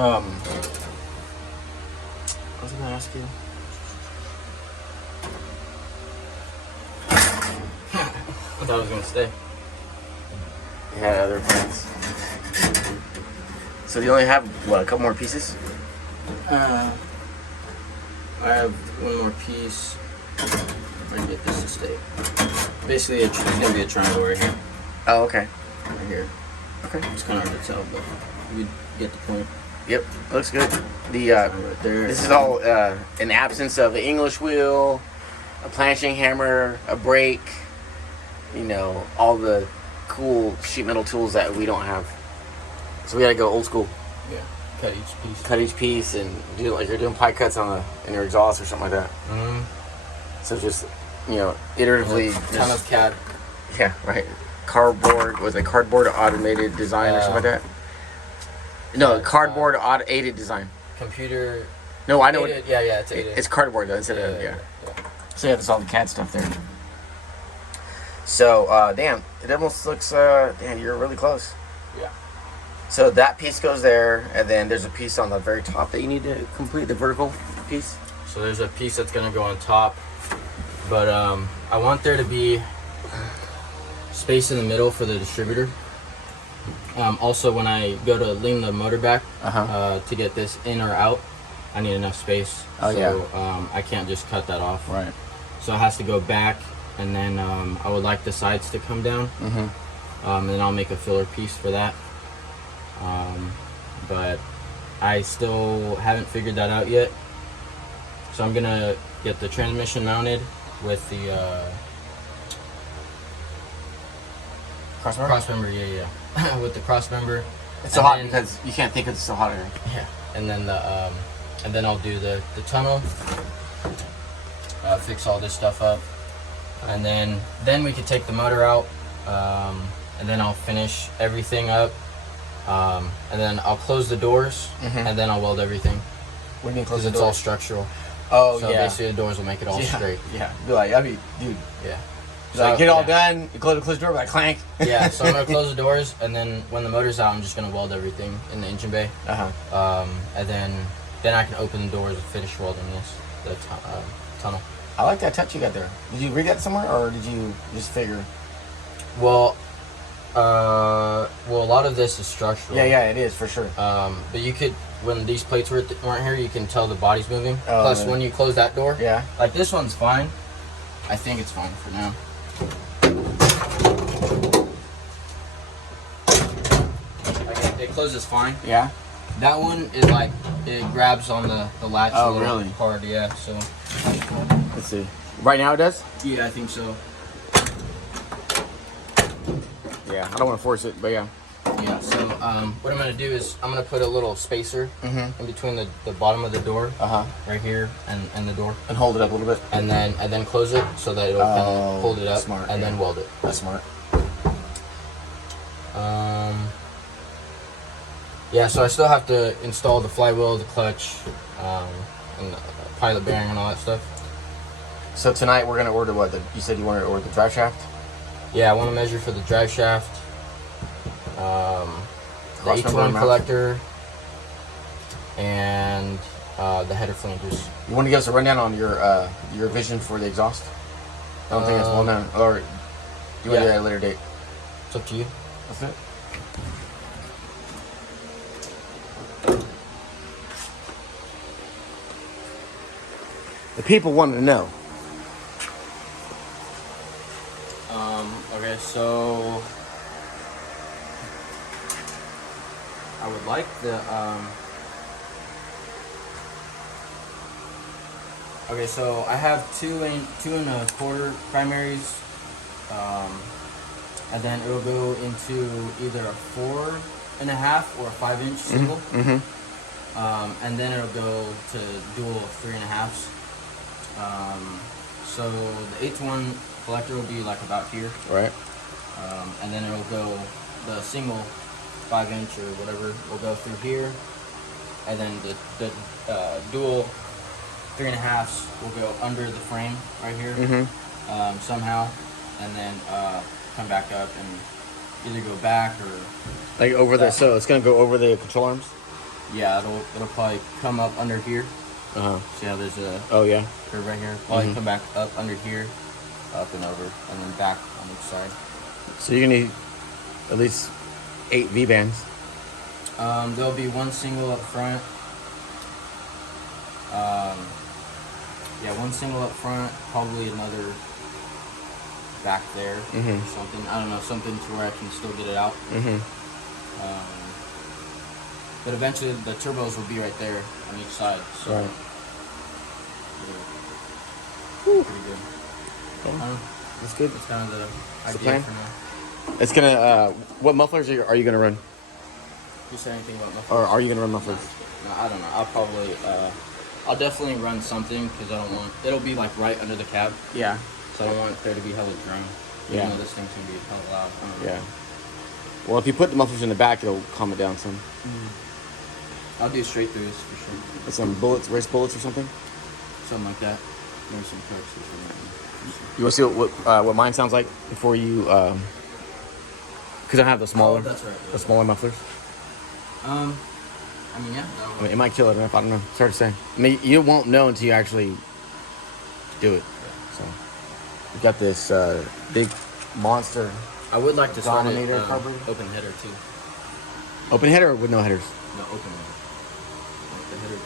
What was I gonna ask you? I thought I was gonna stay. You had other plans. So you only have what, a couple more pieces? I have one more piece. I'm gonna get this to stay. Basically, it's gonna be a triangle right here. Oh, okay. Right here. Okay. It's kind of hard to tell, but you get the point. Yep, looks good. The right there. This is all in absence of an English wheel, a planching hammer, a brake. You know, all the cool sheet metal tools that we don't have. So we gotta go old school. Yeah. Cut each piece. Cut each piece and do like you're doing pie cuts in your exhaust or something like that. Mm-hmm. So just, you know, iteratively. Ton of CAD. Yeah, right. Cardboard, was it cardboard automated design or something like that? No, cardboard automated design. Computer. No, I know. Aided, yeah, it's aided. It's cardboard though, instead of, yeah. So yeah, there's all the CAD stuff there. So, damn, it almost looks, damn, you're really close. Yeah. So that piece goes there, and then there's a piece on the very top that you need to complete, the vertical piece. So there's a piece that's gonna go on top, but I want there to be space in the middle for the distributor. Also, when I go to lean the motor back to get this in or out, I need enough space. Oh, so I can't just cut that off. Right. So it has to go back, and then I would like the sides to come down. Mm-hmm. And then I'll make a filler piece for that. But I still haven't figured that out yet. So I'm gonna get the transmission mounted with the cross member, yeah. With the cross member. It's so hot because you can't think it's so hot in here. Yeah. And then and then I'll do the tunnel. Fix all this stuff up, and then we could take the motor out, and then I'll finish everything up, and then I'll close the doors, and then I'll weld everything. What do you mean close the doors? It's all structural. Oh, so yeah. So basically the doors will make it all straight. Yeah. Be like, I mean, dude. Yeah. So like, get it all done, you close the door, like clank. Yeah, so I'm going to close the doors, and then when the motor's out, I'm just going to weld everything in the engine bay. And then I can open the doors and finish welding the tunnel. I like that touch you got there. Did you read that somewhere, or did you just figure? Well, a lot of this is structural. Yeah, it is, for sure. But you could, when these plates weren't here, you can tell the body's moving. Oh, plus, when you close that door, like this one's fine. I think it's fine for now. It closes fine. Yeah. That one is like, it grabs on the latch a little hard, yeah, so. Let's see. Right now it does? Yeah, I think so. Yeah, I don't want to force it, but yeah. Yeah, so what I'm going to do is I'm going to put a little spacer in between the bottom of the door, right here, and the door. And hold it up a little bit. And then close it so that it'll kind of hold it up, and then weld it. That's smart. Yeah, so I still have to install the flywheel, the clutch, and the pilot bearing and all that stuff. So tonight we're going to order what? You said you wanted to order the drive shaft? Yeah, I want to measure for the drive shaft, the H1 collector, and the header flanges. You want to give us a rundown on your vision for the exhaust? I don't think it's well known. Or do you want to do that at a later date? It's up to you. That's it. The people want to know. Okay, so I would like the okay, so I have 2 1/4 primaries, and then it'll go into either a 4.5 or a 5-inch single, and then it'll go to dual 3.5s. So the H1 collector will be like about here, right? And then it'll go, the single 5-inch or whatever will go through here, and then the dual 3.5s will go under the frame right here, somehow, and then come back up and either go back or like over the. So it's gonna go over the control arms. Yeah, it'll probably come up under here. See how there's a curve right here? Probably come back up under here, up and over, and then back on each side. So you're gonna need at least 8 V-bands. There'll be one single up front. Yeah, one single up front, probably another back there or something. I don't know, something to where I can still get it out. But eventually the turbos will be right there on each side. So right. Yeah, pretty good. That's good. That's kind of the idea plan? for now. It's gonna. What mufflers are you gonna run? You say anything about mufflers? Or are you gonna run mufflers? No, I don't know. I'll probably. I'll definitely run something because I don't want. It'll be like right under the cab. Yeah. So I don't want there to be hella drum. Yeah. Even though this thing's gonna be hella loud. Yeah. Well, if you put the mufflers in the back, it'll calm it down some. I'll do straight throughs for sure. With some bullets, race bullets or something. Something like that. Maybe some cooks or something. You want to see what mine sounds like before you? Because I have the smaller, that's right. the smaller mufflers. I mean, yeah. I mean, it might kill it enough. I don't know. It's hard to say. I mean, you won't know until you actually do it. So, we got this big monster. I would like to start Dominator it carburetor? open header too. Open header or with no headers? No, open header. Like the header.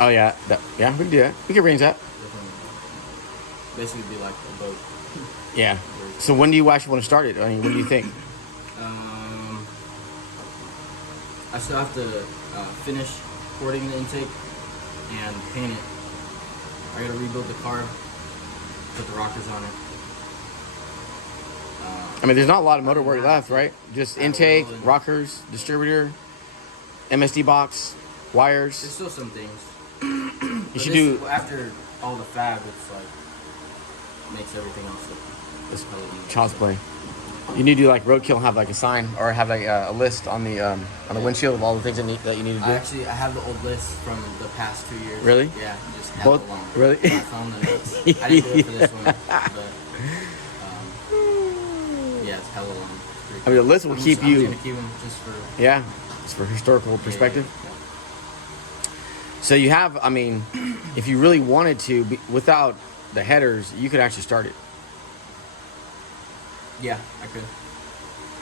Oh yeah, yeah, we can do that. We can arrange that. Basically, be like a boat. Yeah. So when do you actually want to start it? I mean, what do you think? I still have to finish porting the intake and paint it. I gotta rebuild the carb, put the rockers on it. I mean, there's not a lot of motor work left, right? Just intake, rockers, distributor, MSD box, wires. There's still some things. You should do after all the fab. It's like makes everything else look. It's child's play. You need to do like roadkill and have like a sign or have like a list on the windshield of all the things that you need to do. I have the old list from the past 2 years. Really? Yeah, just have Both? it along. Really? I found the notes. I didn't do it for this one, but yeah, it's hella long. I mean, the list will keep you. I'm gonna keep them just for. Yeah, just for historical perspective. Yeah. So you have, I mean, if you really wanted to, without the headers, you could actually start it. Yeah, I could.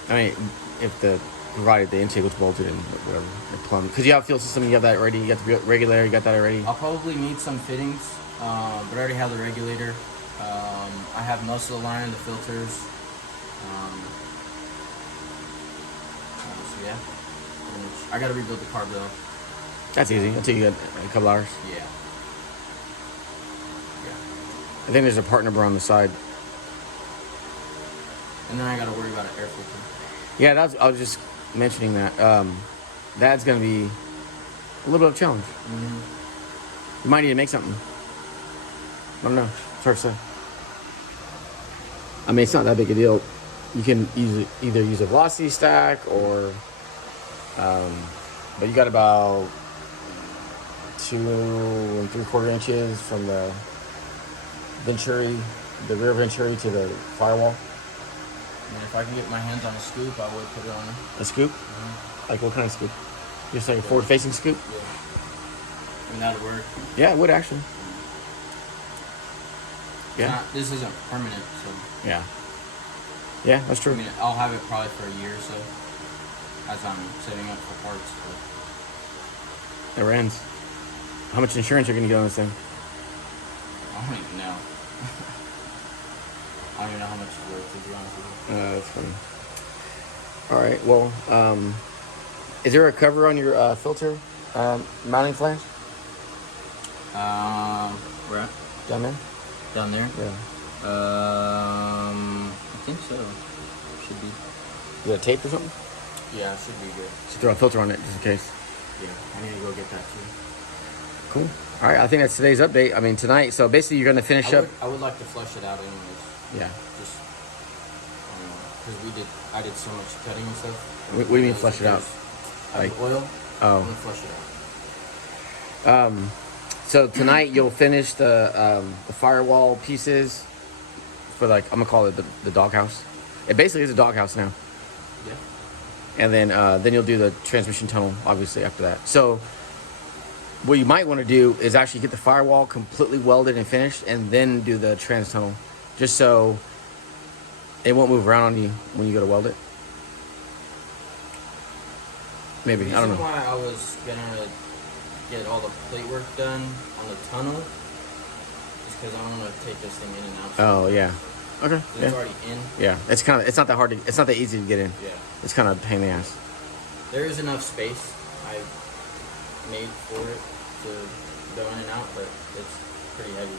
I mean, if provided the intake was bolted and whatever, or plumbed. Because you have a fuel system, you have that already. You got the regulator, you got that already. I'll probably need some fittings, but I already have the regulator. I have most of the line, the filters. So yeah, I gotta rebuild the carb though. That's easy. That'll take you a couple hours. Yeah. I think there's a part number on the side. And then I gotta worry about an air filter. Yeah, I was just mentioning that. That's gonna be a little bit of a challenge. You might need to make something. I don't know. It's hard to say. I mean, it's not that big a deal. You can either use a velocity stack or, but you got about 2 3/4 inches from the venturi, the rear venturi to the firewall. And if I can get my hands on a scoop, I would put it on. A scoop? Like what kind of scoop? Just like a forward-facing scoop? Yeah. I mean, that would work. Yeah, it would actually. Yeah. This isn't permanent, so. Yeah. Yeah, that's true. I mean, I'll have it probably for a year or so as I'm setting up for parts. But Never ends. How much insurance are you going to get on this thing? I don't even know. I don't even know how much it's worth, to be honest with you. That's funny. All right. Well, is there a cover on your filter mounting flange? Where at? Down there? Down there? Yeah. I think so. Should be. Is that tape or something? Yeah, it should be good. Just throw a filter on it just in case. Yeah, I need to go get that too. Cool. All right. I think that's today's update. I mean, tonight. So basically, you're going to finish up. I would like to flush it out anyways. Yeah. Just because I did so much cutting and stuff. What do you mean flush it out? Like oil. Oh. I'm gonna flush it out. So tonight you'll finish the firewall pieces for, like, I'm gonna call it the doghouse. It basically is a doghouse now. Yeah. and then you'll do the transmission tunnel, obviously, after that. So what you might want to do is actually get the firewall completely welded and finished, and then do the trans tunnel, just so it won't move around on you when you go to weld it. Maybe, I don't know. The reason why I was gonna get all the plate work done on the tunnel is because I want to take this thing in and out. Oh yeah. Okay. It's Yeah. already in. Yeah. It's not that hard to. It's not that easy to get in. Yeah. It's kind of a pain in the ass. There is enough space I made for it to go in and out, but it's pretty heavy.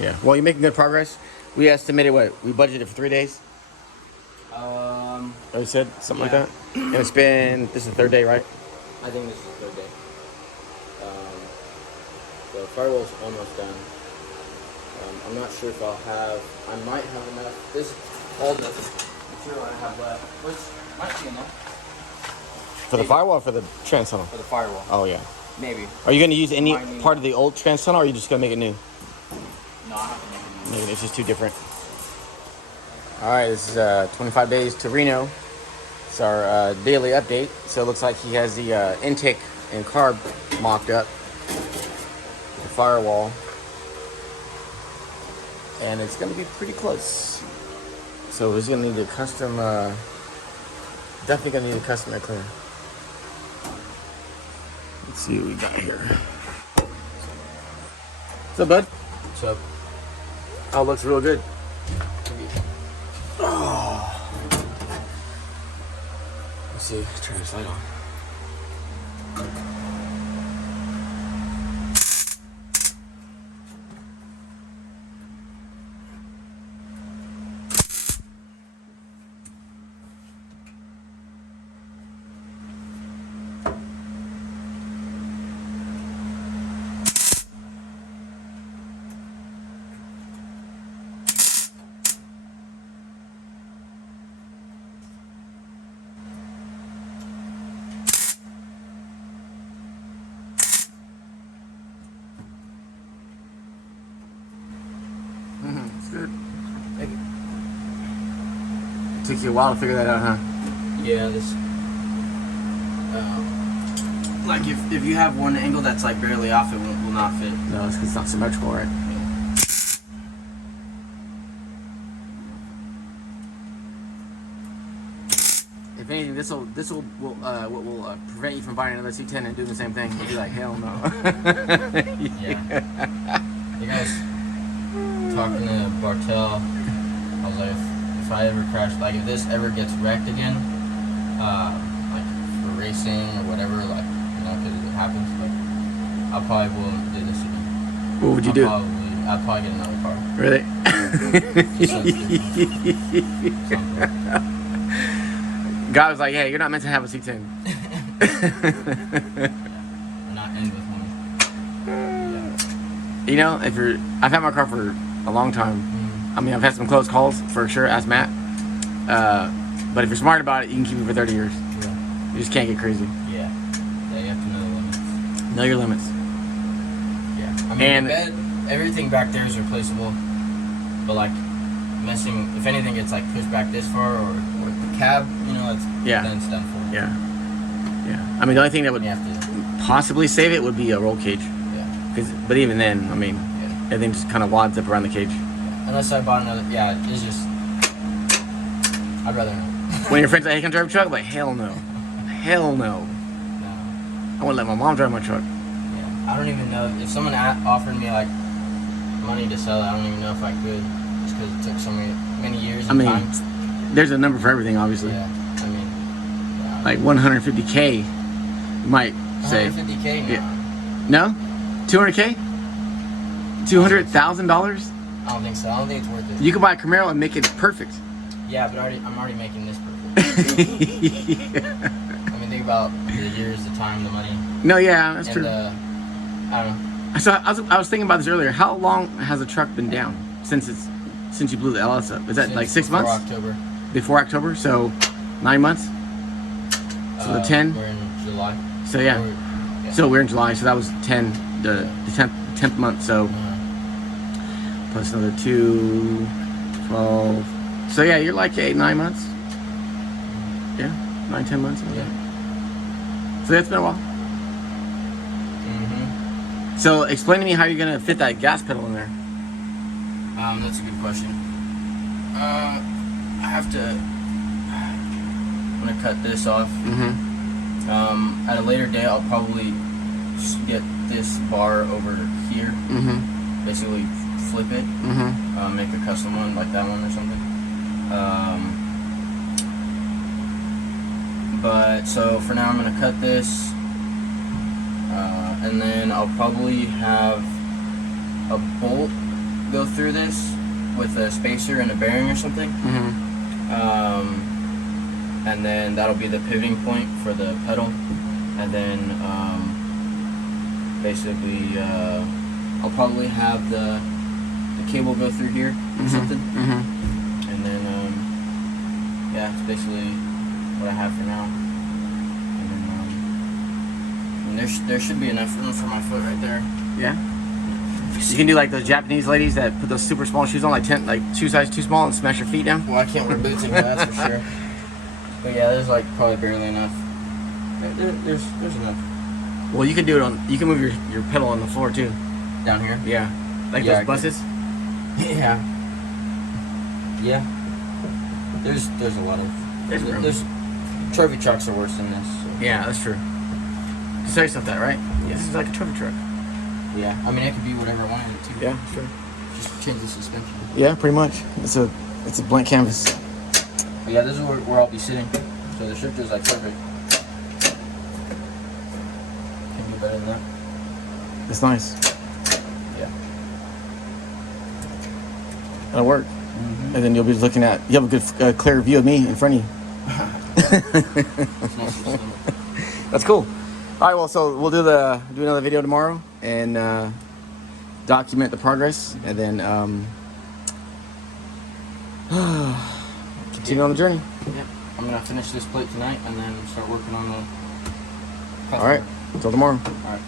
Yeah. Well, you're making good progress. We estimated we budgeted for 3 days. Oh, you said something like Yeah. that. And this is the third day, right? I think this is the third day. The firewall's almost done. I'm not sure if I might have enough. This all the material I have left, which might be enough. For the firewall or for the trans tunnel? For the firewall. Oh yeah. Maybe. Are you going to use any Might need- part of the old trans tunnel, or are you just going to make it new? No, I have to make it. Maybe it's just too different. All right, this is 25 days to Reno. It's our daily update. So it looks like he has the intake and carb mocked up, the firewall, and it's going to be pretty close. So he's going to need a custom, definitely going to need a custom air cleaner. Let's see what we got here. What's up, bud? What's up? Oh, looks real good. Let's see. Turn this light on. It's good. Took you a while to figure that out, huh? Yeah, this. Like if you have one angle that's like barely off, it will not fit. No, it's 'cause it's not symmetrical, right? If anything, this will prevent you from buying another C10 and doing the same thing. You'll be like, hell no. Yeah. You guys talking to Bartel, I was like, if I ever crash, like if this ever gets wrecked again, like for racing or whatever, like, you know, because it happens, like, I probably won't do this again. What would you do? I'll probably get another car. Really? Something. God was like, hey, you're not meant to have a C10. Yeah. Not end with one. Yeah. You know, I've had my car for a long time. I mean, I've had some close calls for sure, ask Matt. But if you're smart about it, you can keep it for 30 years. Yeah. You just can't get crazy. Yeah. Yeah, you have to know the limits. Know your limits. Yeah. I mean, the bed, everything back there is replaceable. But like messing, if anything gets like pushed back this far, or the cab, you know, then it's done for. Yeah. Yeah. I mean, the only thing that would You have to. possibly save it would be a roll cage. Yeah. But even then, I mean, Yeah. everything just kind of wads up around the cage. Unless I bought another. Yeah, it's just. I'd rather not. When your friends say, hey, can I drive a truck? I'm like, hell no. Hell no. No. I want to let my mom drive my truck. Yeah. I don't even know if someone offered me like money to sell it. I don't even know if I could, just because it took so many years. I mean, time. there's a number for everything, obviously. Yeah. I mean. Yeah. Like 150K, you might say. 150K now. Yeah. No? 200K? $200,000? I don't think so. I don't think it's worth it. You could buy a Camaro and make it perfect. Yeah, but I'm already making this perfect. Yeah. I mean, think about the years, the time, the money. No, yeah, that's And true. I don't know. So I was thinking about this earlier. How long has the truck been down since you blew the LS up? Is that Since like 6 before months? October. Before October, so 9 months. So the 10. We're in July. So yeah. Yeah. So we're in July. So that was 10. The 10th month. So plus another 2, 12. So yeah, you're like 8, 9 months. Yeah. 9-10 months. Yeah. So that's been a while. Mm-hmm. So explain to me how you're gonna fit that gas pedal in there. That's a good question. I have to. I'm gonna cut this off. Mm-hmm. At a later date, I'll probably just get this bar over here. Mm-hmm. Basically, flip it. Mm-hmm. Make a custom one like that one or something. But so for now, I'm gonna cut this, and then I'll probably have a bolt go through this with a spacer and a bearing or something. Mm-hmm. And then that'll be the pivoting point for the pedal, and then basically I'll probably have the cable go through here or something, and then yeah, it's basically what I have for now. And then there should be enough room for my foot right there. Yeah. You can do like those Japanese ladies that put those super small shoes on, like shoe size too small, and smash your feet down. Well, I can't wear boots anymore, that's for sure. But yeah, there's like probably barely enough. There's enough. Well, you can do it on. You can move your pedal on the floor too. Down here? Yeah. Like Yeah, those buses. Yeah. Yeah. There's a lot of there's trophy trucks are worse than this. So. Yeah, that's true. Just tell yourself that, right? Yeah. This is like a trophy truck. Yeah. I mean, it could be whatever I wanted it to. Yeah, sure. Just change the suspension. Yeah, pretty much. It's a blank canvas. But yeah, this is where I'll be sitting. So the shifter's like perfect. Can do better than that. It's nice. Yeah. That'll work. Mm-hmm. And then you'll be looking at. You have a good, clear view of me in front of you. It's nice and slim. That's cool. All right, well, so we'll do another video tomorrow and document the progress, and then continue on the journey. Yep. I'm gonna finish this plate tonight and then start working on the. All right. Until tomorrow. All right.